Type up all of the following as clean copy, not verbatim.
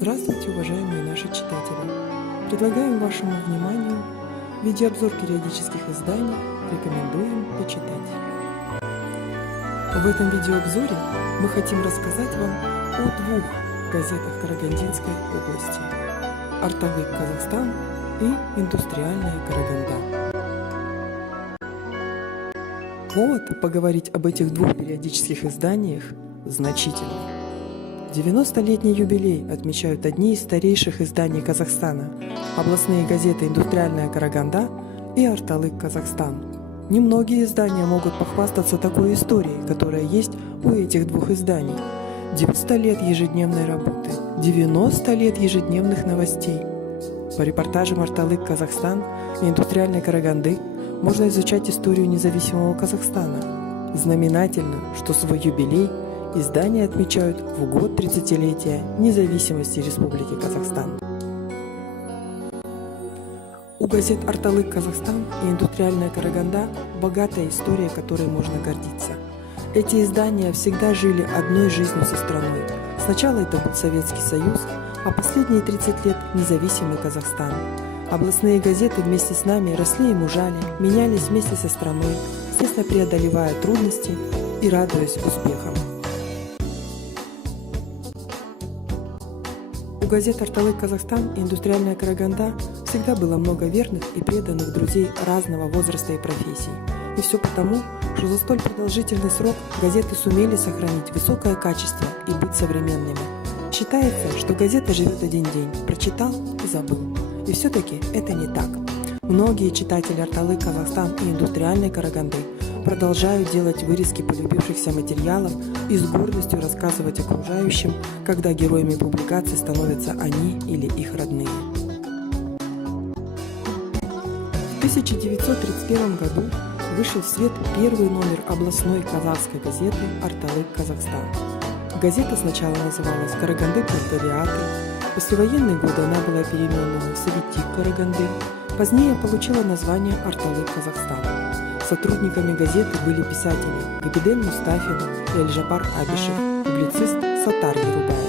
Здравствуйте, уважаемые наши читатели! Предлагаем вашему вниманию видеообзор периодических изданий, рекомендуем почитать. В этом видеообзоре мы хотим рассказать вам о двух газетах Карагандинской области: «Арталык Казахстан» и «Индустриальная Караганда». Повод поговорить об этих двух периодических изданиях значительный. 90-летний юбилей отмечают одни из старейших изданий Казахстана – областные газеты «Индустриальная Караганда» и «Арталык Казахстан». Немногие издания могут похвастаться такой историей, которая есть у этих двух изданий. 90 лет ежедневной работы, 90 лет ежедневных новостей. По репортажам «Арталык Казахстан» и «Индустриальной Караганды» можно изучать историю независимого Казахстана. Знаменательно, что свой юбилей издания отмечают в год 30-летия независимости Республики Казахстан. У газет «Арталык Казахстан» и «Индустриальная Караганда» богатая история, которой можно гордиться. Эти издания всегда жили одной жизнью со страной. Сначала это был Советский Союз, а последние 30 лет независимый Казахстан. Областные газеты вместе с нами росли и мужали, менялись вместе со страной, естественно, преодолевая трудности и радуясь успехам. У газет «Арталык Казахстан» и «Индустриальная Караганда» всегда было много верных и преданных друзей разного возраста и профессий. И все потому, что за столь продолжительный срок газеты сумели сохранить высокое качество и быть современными. Считается, что газета живет один день, прочитал и забыл. И все-таки это не так. Многие читатели «Арталык Казахстан» и «Индустриальной Караганды» продолжают делать вырезки полюбившихся материалов и с гордостью рассказывать окружающим, когда героями публикаций становятся они или их родные. В 1931 году вышел в свет первый номер областной казахской газеты «Арталык Казахстан». Газета сначала называлась «Караганды пролетариаты», в послевоенные годы она была переименована в «Советик Караганды», позднее получила название «Арталык Казахстан». Сотрудниками газеты были писатели Габиден Мустафин и Эльжапар Абишев, публицист Сатар Ерубаев.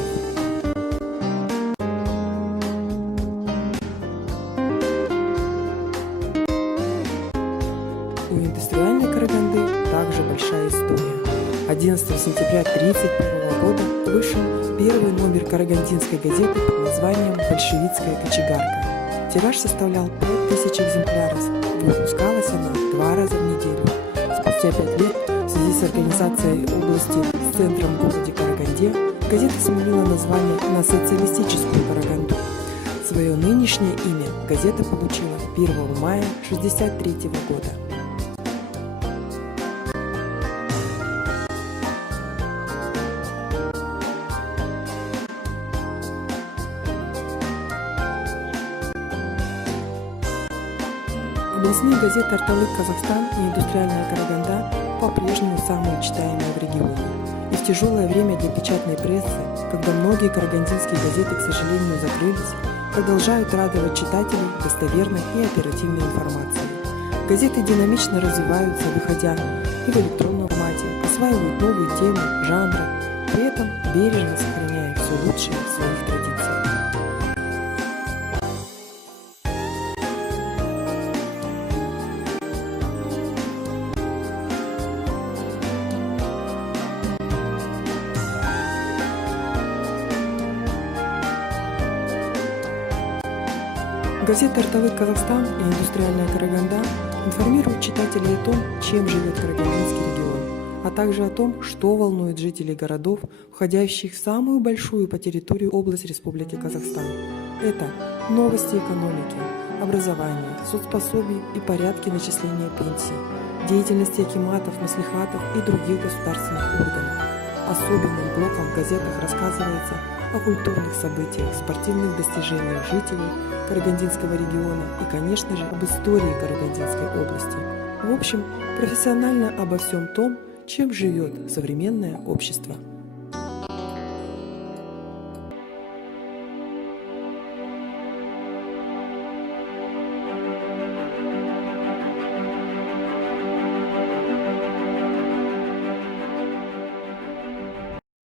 У «Индустриальной Караганды» также большая история. 11 сентября 1931 года вышел первый номер карагандинской газеты под названием «Большевистская кочегарка». Тираж составлял 5000 экземпляров. Выпускалась она 2 раза в неделю. Спустя 5 лет в связи с организацией области с центром в городе Караганде газета сменила название на «Социалистическую Караганду». Свое нынешнее имя газета получила 1 мая 1963 года. Областные газеты «Арталык Казахстан» и «Индустриальная Караганда» по-прежнему самые читаемые в регионе. И в тяжелое время для печатной прессы, когда многие карагандинские газеты, к сожалению, закрылись, продолжают радовать читателей достоверной и оперативной информацией. Газеты динамично развиваются, выходя и в электронном формате, осваивают новые темы, жанры, при этом бережно сохраняя все лучшее в своих традициях. Газета «Арталык Казахстан» и «Индустриальная Караганда» информируют читателей о том, чем живет Карагандинский регион, а также о том, что волнует жителей городов, входящих в самую большую по территории область Республики Казахстан. Это новости экономики, образования, соцпособий и порядки начисления пенсий, деятельности акиматов, маслихатов и других государственных органов. Особенным блоком в газетах рассказывается о культурных событиях, спортивных достижениях жителей Карагандинского региона и, конечно же, об истории Карагандинской области. В общем, профессионально обо всем том, чем живет современное общество.